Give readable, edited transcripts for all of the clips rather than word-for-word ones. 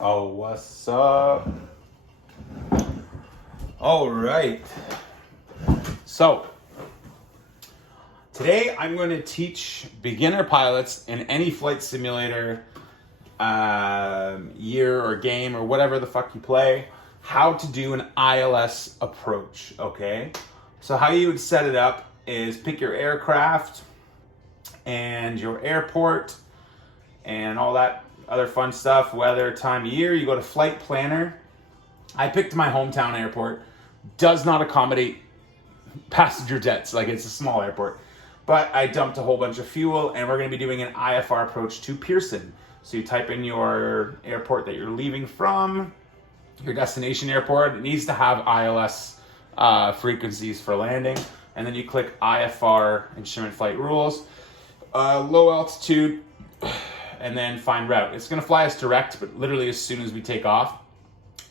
Oh, what's up? All right. So, today I'm going to teach beginner pilots in any flight simulator year or game or whatever the fuck you play how to do an ILS approach, okay? So how you would set it up is pick your aircraft and your airport and all that other fun stuff, weather, time of year. You go to Flight Planner. I picked my hometown airport. Does not accommodate passenger jets, like it's a small airport. But I dumped a whole bunch of fuel and we're gonna be doing an IFR approach to Pearson. So you type in your airport that you're leaving from, your destination airport. It needs to have ILS frequencies for landing. And then you click IFR, Instrument Flight Rules, low altitude, and then find route. It's gonna fly us direct, but literally as soon as we take off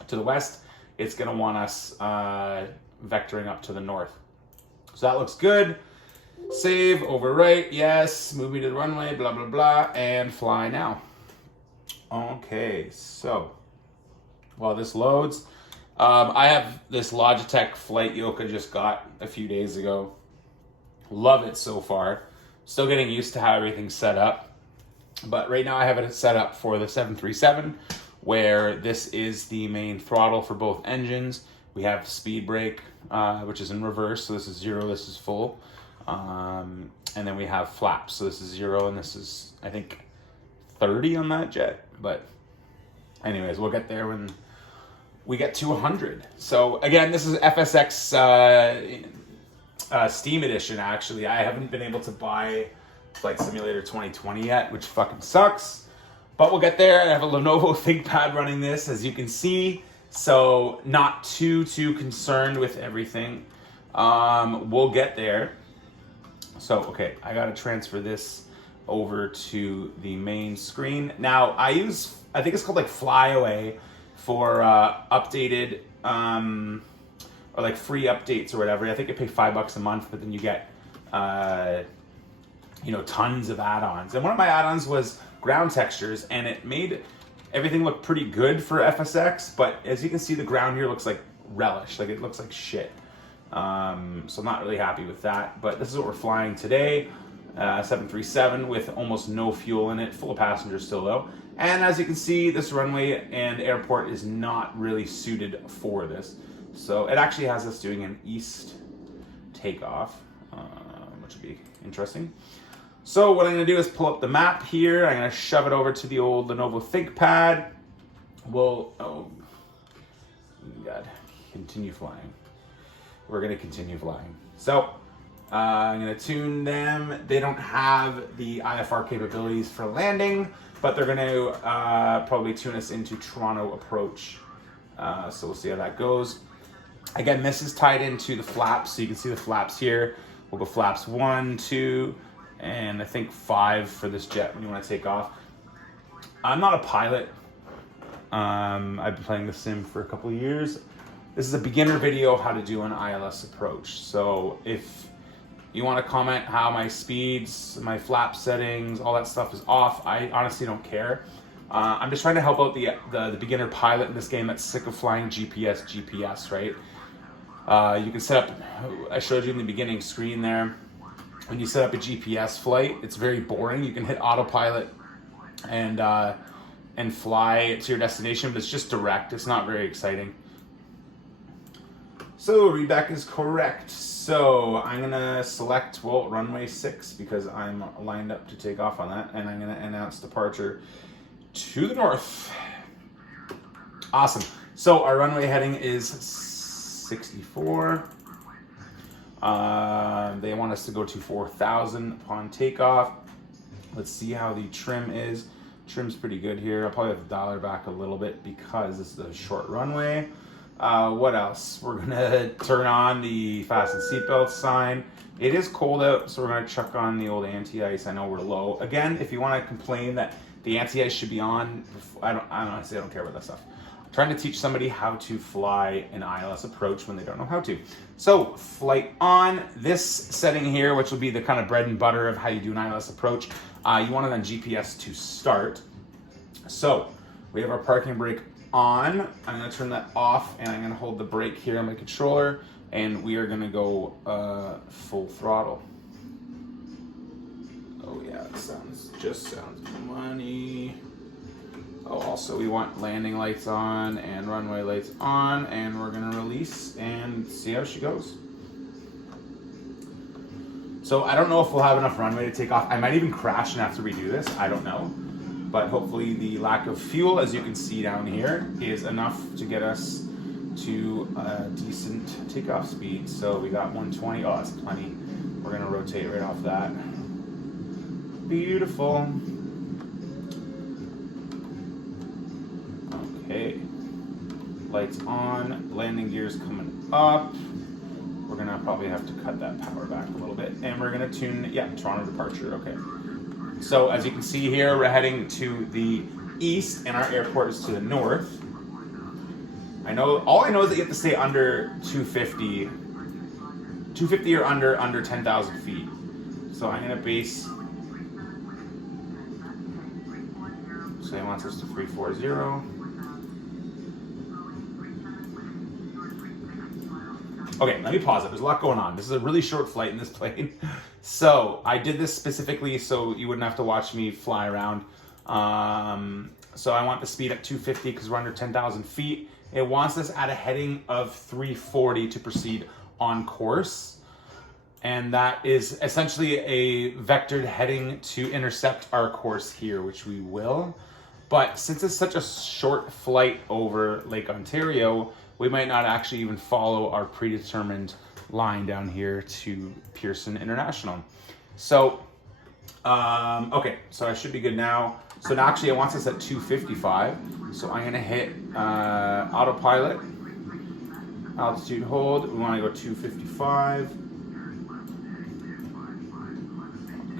to the west, it's gonna want us vectoring up to the north. So that looks good. Save, overwrite, yes, move me to the runway, blah, blah, blah, and fly now. Okay, so while this loads, I have this Logitech flight yoke I just got a few days ago. Love it so far. Still getting used to how everything's set up. But right now I have it set up for the 737, where this is the main throttle for both engines. We have speed brake, which is in reverse, so this is 0, this is full. And then we have flaps, so this is 0 and this is, I think, 30 on that jet. But anyways, we'll get there when we get to 100. So again, this is FSX Steam Edition, actually. I haven't been able to buy Flight Simulator 2020 yet, which fucking sucks. But we'll get there. I have a Lenovo ThinkPad running this, as you can see. So not too concerned with everything. We'll get there. So, okay, I gotta transfer this over to the main screen. Now, I think it's called like Flyaway for updated, or like free updates or whatever. I think you pay $5 a month, but then you get, tons of add-ons. And one of my add-ons was ground textures, and it made everything look pretty good for FSX, but as you can see, the ground here looks like relish, like it looks like shit. So I'm not really happy with that, but this is what we're flying today. 737 with almost no fuel in it, full of passengers still though. And as you can see, this runway and airport is not really suited for this. So it actually has us doing an east takeoff, which would be interesting. So what I'm gonna do is pull up the map here. I'm gonna shove it over to the old Lenovo ThinkPad. Oh God, continue flying. We're gonna continue flying. So I'm gonna tune them. They don't have the IFR capabilities for landing, but they're gonna probably tune us into Toronto approach. So we'll see how that goes. Again, this is tied into the flaps, so you can see the flaps here. We'll go flaps 1, 2, and I think 5 for this jet when you want to take off. I'm not a pilot. I've been playing the sim for a couple of years. This is a beginner video how to do an ILS approach. So if you want to comment how my speeds, my flap settings, all that stuff is off, I honestly don't care. I'm just trying to help out the beginner pilot in this game that's sick of flying GPS, right? You can set up, I showed you in the beginning screen there, when you set up a GPS flight, it's very boring. You can hit autopilot and fly to your destination, but it's just direct. It's not very exciting. So readback is correct. So I'm gonna select, runway 6 because I'm lined up to take off on that, and I'm gonna announce departure to the north. Awesome. So our runway heading is 64. They want us to go to 4,000 upon takeoff. Let's see how the trim is. Trim's pretty good here. I'll probably have to dial her back a little bit because this is a short runway. What else? We're gonna turn on the fasten seatbelt sign. It is cold out, so we're gonna chuck on the old anti-ice. I know we're low. Again, if you want to complain that the anti-ice should be on, I don't care about that stuff. I'm trying to teach somebody how to fly an ILS approach when they don't know how to. So, flight on. This setting here, which will be the kind of bread and butter of how you do an ILS approach, you want it on GPS to start. So, We have our parking brake on. I'm gonna turn that off and I'm gonna hold the brake here on my controller and we are gonna go full throttle. Oh yeah, it just sounds money. Oh, also we want landing lights on and runway lights on, and we're gonna release and see how she goes. So I don't know if we'll have enough runway to take off. I might even crash and have to redo this, I don't know. But hopefully the lack of fuel, as you can see down here, is enough to get us to a decent takeoff speed. So we got 120, oh that's plenty. We're gonna rotate right off that. Beautiful. Okay, lights on, landing gears coming up. We're gonna probably have to cut that power back a little bit, and we're gonna tune, yeah, Toronto departure, okay. So as you can see here, we're heading to the east, and our airport is to the north. All I know is that you have to stay under 250 or under 10,000 feet. So I'm gonna base, so he wants us to 340. Okay, let me pause it. There's a lot going on. This is a really short flight in this plane. So I did this specifically so you wouldn't have to watch me fly around. So I want the speed at 250 because we're under 10,000 feet. It wants us at a heading of 340 to proceed on course. And that is essentially a vectored heading to intercept our course here, which we will. But since it's such a short flight over Lake Ontario, we might not actually even follow our predetermined line down here to Pearson International. So, okay, so I should be good now. So now actually it wants us at 255. So I'm gonna hit autopilot, altitude hold. We wanna go 255.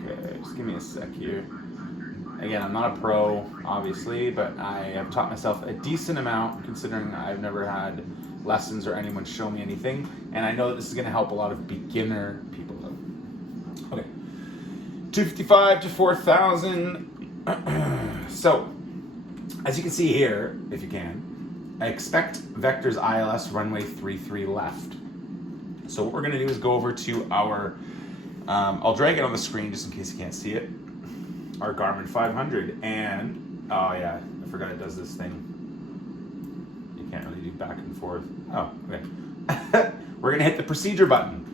Okay, just give me a sec here. Again, I'm not a pro, obviously, but I have taught myself a decent amount considering I've never had lessons or anyone show me anything. And I know that this is gonna help a lot of beginner people though. Okay, 255 to 4,000. So, as you can see here, if you can, I expect Vector's ILS runway 33 left. So what we're gonna do is go over to our, I'll drag it on the screen just in case you can't see it. Our Garmin 500, and oh yeah, I forgot it does this thing. You can't really do back and forth. Oh, okay. We're gonna hit the procedure button,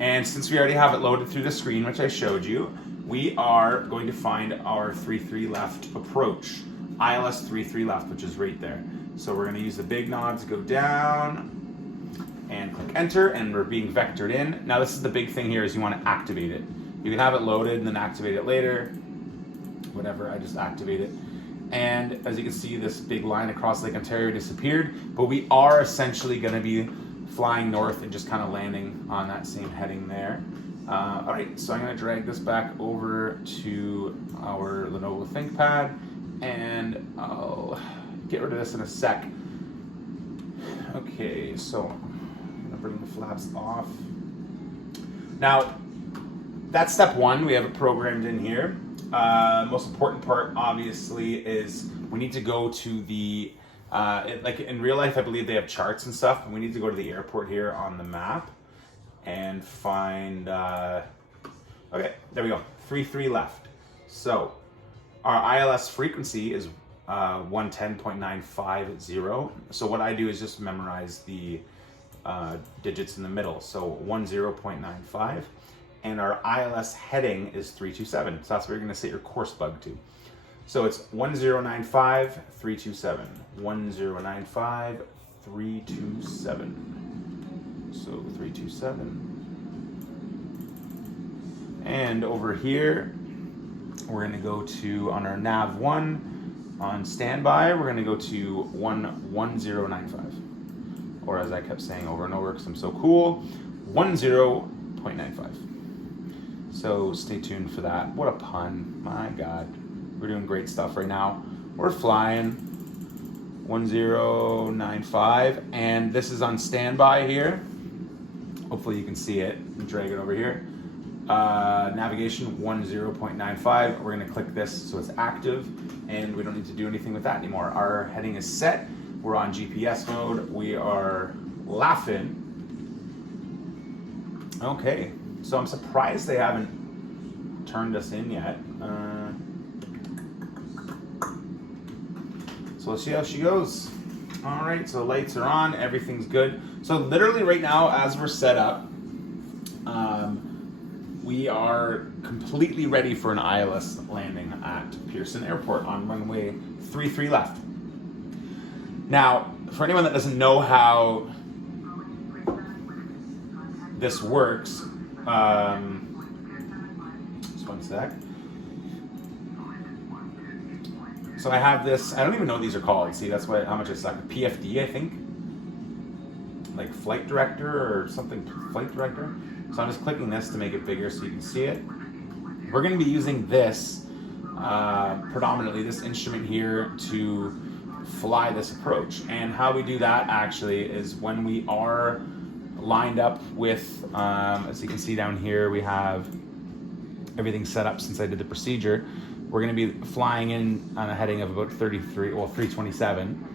and since we already have it loaded through the screen, which I showed you, we are going to find our 33 left approach, ILS 33 left, which is right there. So we're gonna use the big nod to go down and click enter, and we're being vectored in. Now this is the big thing here, is you want to activate it. You can have it loaded and then activate it later. Whatever, I just activate it. And as you can see, this big line across Lake Ontario disappeared, but we are essentially gonna be flying north and just kind of landing on that same heading there. All right, so I'm gonna drag this back over to our Lenovo ThinkPad, and I'll get rid of this in a sec. Okay, so I'm gonna bring the flaps off. Now, that's step one, we have it programmed in here. Most important part, obviously, is we need to go to the, like in real life, I believe they have charts and stuff, and we need to go to the airport here on the map and find, okay, there we go, 33 left. So our ILS frequency is 110.950. So what I do is just memorize the digits in the middle. So 10.95. And our ILS heading is 327. So that's where you're gonna set your course bug to. So it's 1095, 327. 1095, 327. So 327. And over here, we're gonna go to, on our nav 1, on standby, we're gonna go to 1095. Or as I kept saying over and over, because I'm so cool, 10.95. So stay tuned for that. What a pun, my God. We're doing great stuff right now. We're flying 1095, and this is on standby here. Hopefully you can see it. Drag it over here. Navigation 10.95. We're gonna click this so it's active, and we don't need to do anything with that anymore. Our heading is set. We're on GPS mode. We are laughing. Okay, so I'm surprised they haven't turned us in yet. So let's see how she goes. All right, so lights are on, everything's good. So literally right now, as we're set up, we are completely ready for an ILS landing at Pearson Airport on runway 33 left. Now, for anyone that doesn't know how this works, just one sec. So I have this, I don't even know what these are called. See, that's how much I suck. PFD, I think. Like flight director or something, flight director. So I'm just clicking this to make it bigger so you can see it. We're gonna be using this, predominantly this instrument here to fly this approach. And how we do that actually is when we are lined up with, as you can see down here, we have everything set up since I did the procedure. We're going to be flying in on a heading of about 327.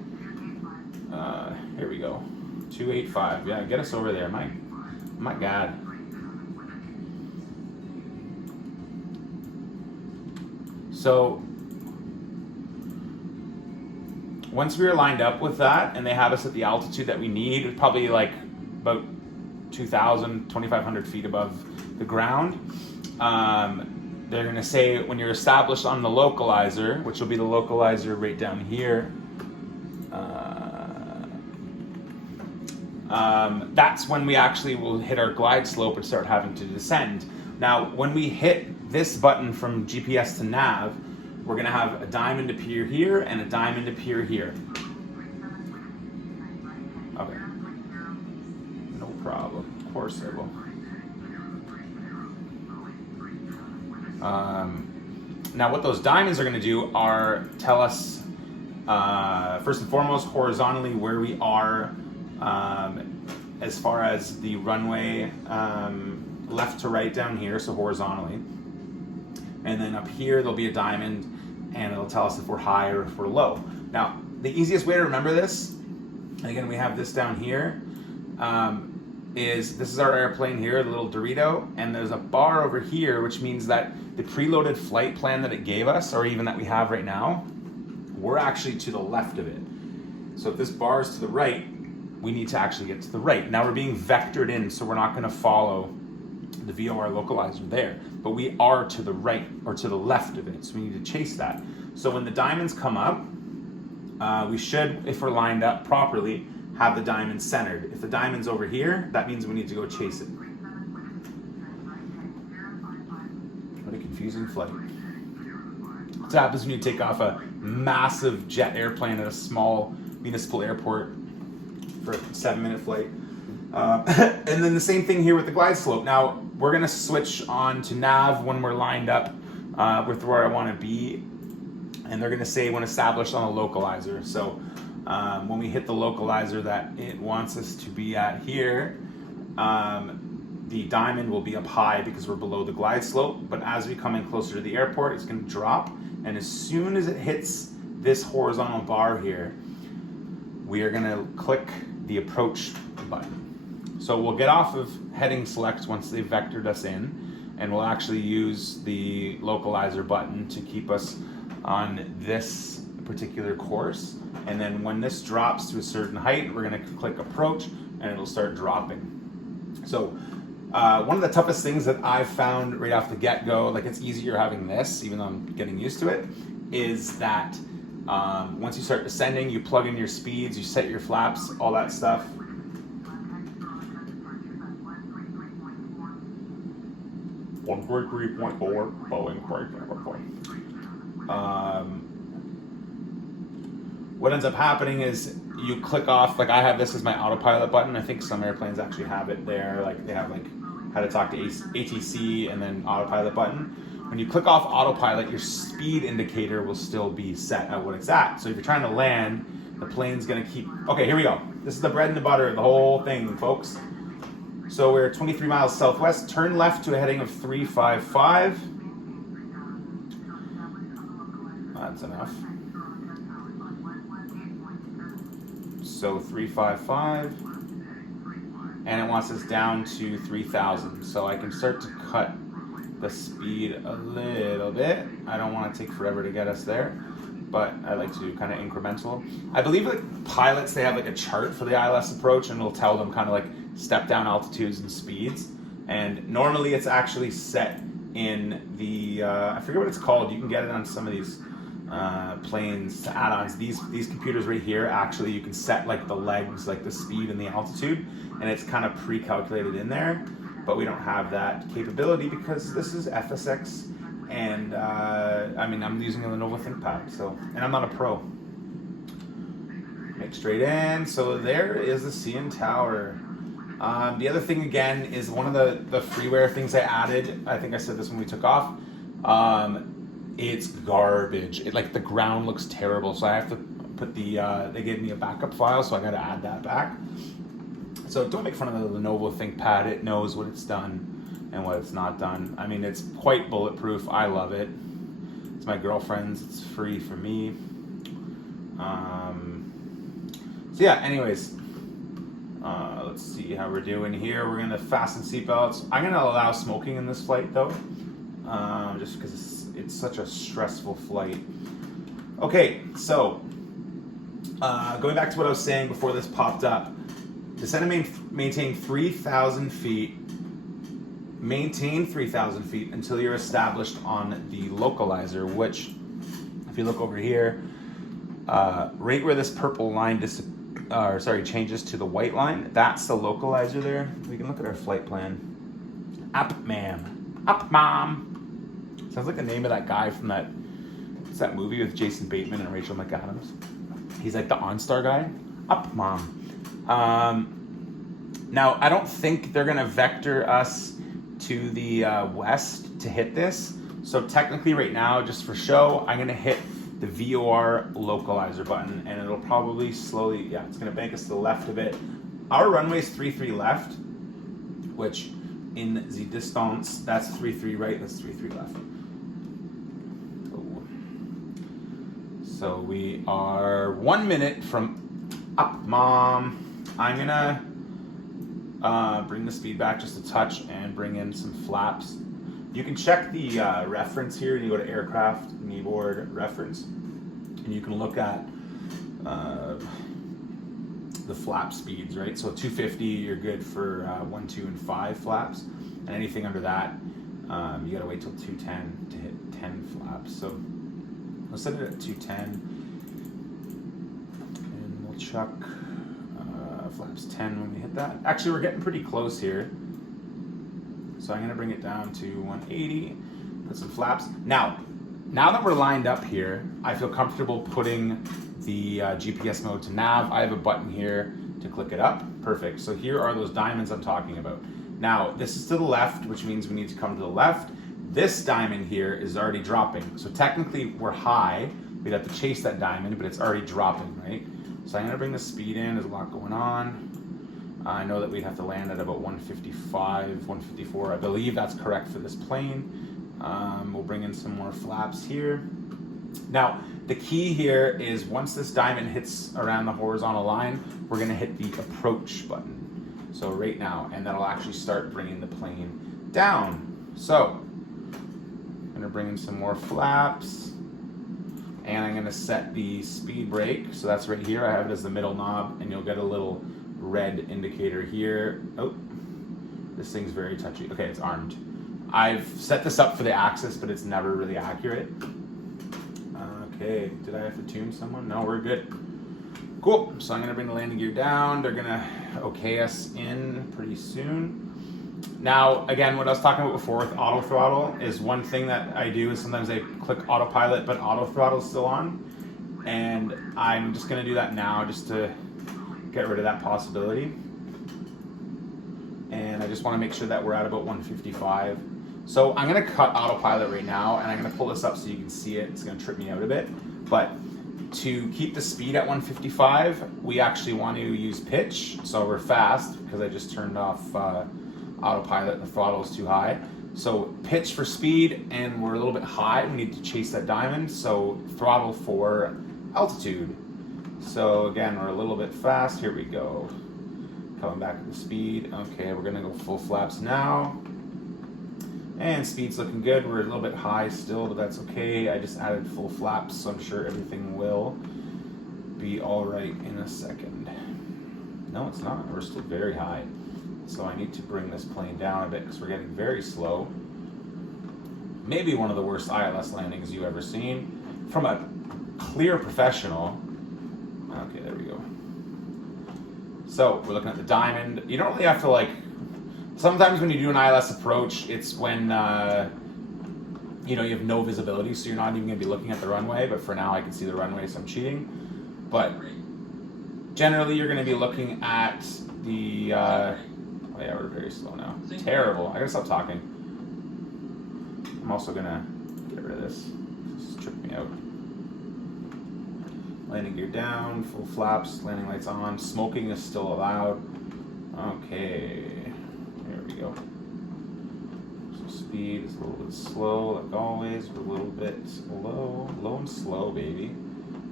Here we go. 285. Yeah, get us over there. My God. So once we are lined up with that and they have us at the altitude that we need, probably like about 2,000, 2,500 feet above the ground, they're going to say when you're established on the localizer, which will be the localizer right down here, that's when we actually will hit our glide slope and start having to descend. Now, when we hit this button from GPS to nav, we're going to have a diamond appear here and a diamond appear here. Okay. No problem. Of course I will. Now what those diamonds are going to do are tell us, first and foremost, horizontally where we are as far as the runway left to right down here, so horizontally. And then up here there'll be a diamond and it'll tell us if we're high or if we're low. Now, the easiest way to remember this, and again we have this down here, this is our airplane here, the little Dorito, and there's a bar over here, which means that the preloaded flight plan that it gave us, or even that we have right now, we're actually to the left of it. So if this bar is to the right, we need to actually get to the right. Now we're being vectored in, so we're not going to follow the VOR localizer there, but we are to the right or to the left of it, so we need to chase that. So when the diamonds come up, we should, if we're lined up properly, have the diamond centered. If the diamond's over here, that means we need to go chase it. What a confusing flight. What happens when you take off a massive jet airplane at a small municipal airport for a 7-minute flight. And then the same thing here with the glide slope. Now, we're gonna switch on to nav when we're lined up with where I wanna be. And they're gonna say when established on a localizer. So when we hit the localizer that it wants us to be at here, the diamond will be up high because we're below the glide slope. But as we come in closer to the airport, it's gonna drop. And as soon as it hits this horizontal bar here, we are gonna click the approach button. So we'll get off of heading select once they've vectored us in, and we'll actually use the localizer button to keep us on this particular course. And then when this drops to a certain height, we're gonna click approach and it'll start dropping. So one of the toughest things that I've found right off the get-go, like it's easier having this, even though I'm getting used to it, is that once you start descending, you plug in your speeds, you set your flaps, all that stuff. 143.4, Boeing 4. What ends up happening is you click off, like I have this as my autopilot button. I think some airplanes actually have it there, like they have like how to talk to ATC and then autopilot button. When you click off autopilot, your speed indicator will still be set at what it's at. So if you're trying to land, the plane's gonna keep, okay, here we go. This is the bread and the butter of the whole thing, folks. So we're 23 miles southwest, turn left to a heading of 355. that's enough. So 355, and it wants us down to 3,000. So I can start to cut the speed a little bit. I don't want to take forever to get us there, but I like to do kind of incremental. I believe like pilots, they have like a chart for the ILS approach, and it'll tell them kind of like step down altitudes and speeds. And normally it's actually set in the, I forget what it's called. You can get it on some of these planes add-ons. These computers right here, actually you can set like the legs, like the speed and the altitude, and it's kind of pre-calculated in there. But we don't have that capability because this is FSX, and I mean, I'm using a Lenovo ThinkPad, so, and I'm not a pro. Make straight in. So there is the CN Tower. The other thing again is one of the freeware things I added. I think I said this when we took off. It's garbage. Like the ground looks terrible, so I have to put the. They gave me a backup file, so I got to add that back. So don't make fun of the Lenovo ThinkPad. It knows what it's done and what it's not done. I mean, it's quite bulletproof. I love it. It's my girlfriend's. It's free for me. So yeah. Anyways. Let's see how we're doing here. We're gonna fasten seatbelts. I'm gonna allow smoking in this flight though, just because it's such a stressful flight. Okay, so going back to what I was saying before this popped up, descend and maintain 3,000 feet. Maintain 3,000 feet until you're established on the localizer, which, if you look over here, right where this purple line changes to the white line, that's the localizer there. We can look at our flight plan. Up, ma'am. Up, mom. Sounds like the name of that guy from what's that movie with Jason Bateman and Rachel McAdams? He's like the OnStar guy. Up, mom. Now, I don't think they're gonna vector us to the west to hit this. So technically right now, just for show, I'm gonna hit the VOR localizer button, and it'll probably slowly, yeah, it's gonna bank us to the left a bit. Our runway is 33 left, which in the distance, that's 33 right, that's 33 left. Oh. So we are 1 minute from up, mom. I'm gonna bring the speed back just a touch and bring in some flaps. You can check the reference here. You go to aircraft, kneeboard reference, and you can look at the flap speeds, right? So 250, you're good for 1, 2, and 5 flaps. And anything under that, you gotta wait till 210 to hit 10 flaps. So let's set it at 210, and we'll chuck flaps 10 when we hit that. Actually, we're getting pretty close here. So I'm gonna bring it down to 180, put some flaps. Now that we're lined up here, I feel comfortable putting the GPS mode to nav. I have a button here to click it up. Perfect. So here are those diamonds I'm talking about. Now, this is to the left, which means we need to come to the left. This diamond here is already dropping. So technically we're high. We'd have to chase that diamond, but it's already dropping, right? So I'm gonna bring the speed in. There's a lot going on. I know that we'd have to land at about 155, 154. I believe that's correct for this plane. We'll bring in some more flaps here. Now, the key here is once this diamond hits around the horizontal line, we're gonna hit the approach button. So right now, and that'll actually start bringing the plane down. So, I'm gonna bring in some more flaps, and I'm gonna set the speed brake. So that's right here. I have it as the middle knob, and you'll get a little red indicator here. Oh, this thing's very touchy. Okay, it's armed. I've set this up for the axis, but it's never really accurate. Okay, did I have to tune someone? No, we're good. Cool, so I'm gonna bring the landing gear down. They're gonna okay us in pretty soon. Now, again, what I was talking about before with auto throttle is one thing that I do is sometimes I click autopilot, but auto throttle is still on. And I'm just gonna do that now just to get rid of that possibility. And I just wanna make sure that we're at about 155. So I'm gonna cut autopilot right now, and I'm gonna pull this up so you can see it. It's gonna trip me out a bit. But to keep the speed at 155, we actually want to use pitch. So we're fast, because I just turned off autopilot and the throttle is too high. So pitch for speed, and we're a little bit high. We need to chase that diamond. So throttle for altitude. So again, we're a little bit fast. Here we go. Coming back to the speed. Okay, we're gonna go full flaps now. And speed's looking good. We're a little bit high still, but that's okay. I just added full flaps, so I'm sure everything will be all right in a second. No, it's not. We're still very high. So I need to bring this plane down a bit because we're getting very slow. Maybe one of the worst ILS landings you've ever seen. From a clear professional. Okay, there we go. So we're looking at the diamond. You don't really have to like, sometimes when you do an ILS approach, it's when you know, you have no visibility, so you're not even gonna be looking at the runway, but for now I can see the runway, so I'm cheating. But generally you're gonna be looking at the, oh yeah, we're very slow now. Terrible, I gotta stop talking. I'm also gonna get rid of this. This is tripping me out. Landing gear down, full flaps, landing lights on. Smoking is still allowed. Okay, there we go. So speed is a little bit slow, like always. We're a little bit low and slow, baby.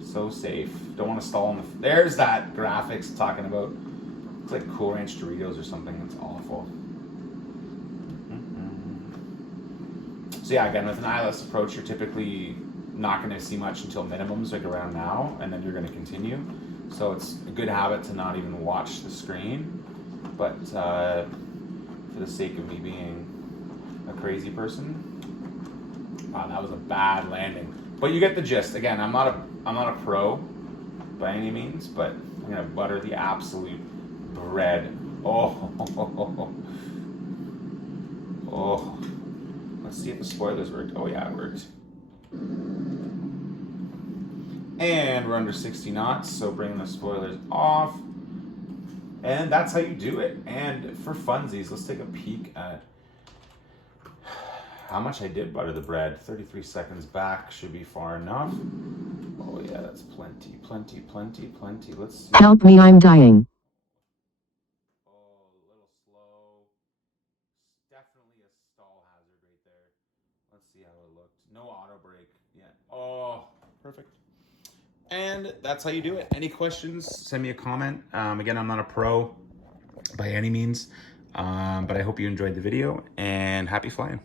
So safe. Don't want to stall on the. There's that graphics talking about. It's like Cool Ranch Doritos or something. It's awful. So yeah, again, with an ILS approach, you're typically not going to see much until minimums, like around now, and then you're going to continue. So it's a good habit to not even watch the screen. But for the sake of me being a crazy person, wow, that was a bad landing. But you get the gist. Again, I'm not a pro by any means, but I'm gonna butter the absolute bread. Oh, oh. Let's see if the spoilers worked. Oh yeah, it worked. And we're under 60 knots, so bring the spoilers off. And that's how you do it. And for funsies, let's take a peek at how much I did butter the bread. 33 seconds back should be far enough. Oh yeah, that's plenty, plenty, plenty, plenty. Let's see. Help me, I'm dying. Oh, a little slow. Definitely a stall hazard right there. Let's see how it looked. No auto brake yet. Oh, perfect. And that's how you do it. Any questions, send me a comment. Again, I'm not a pro by any means, but I hope you enjoyed the video, and happy flying.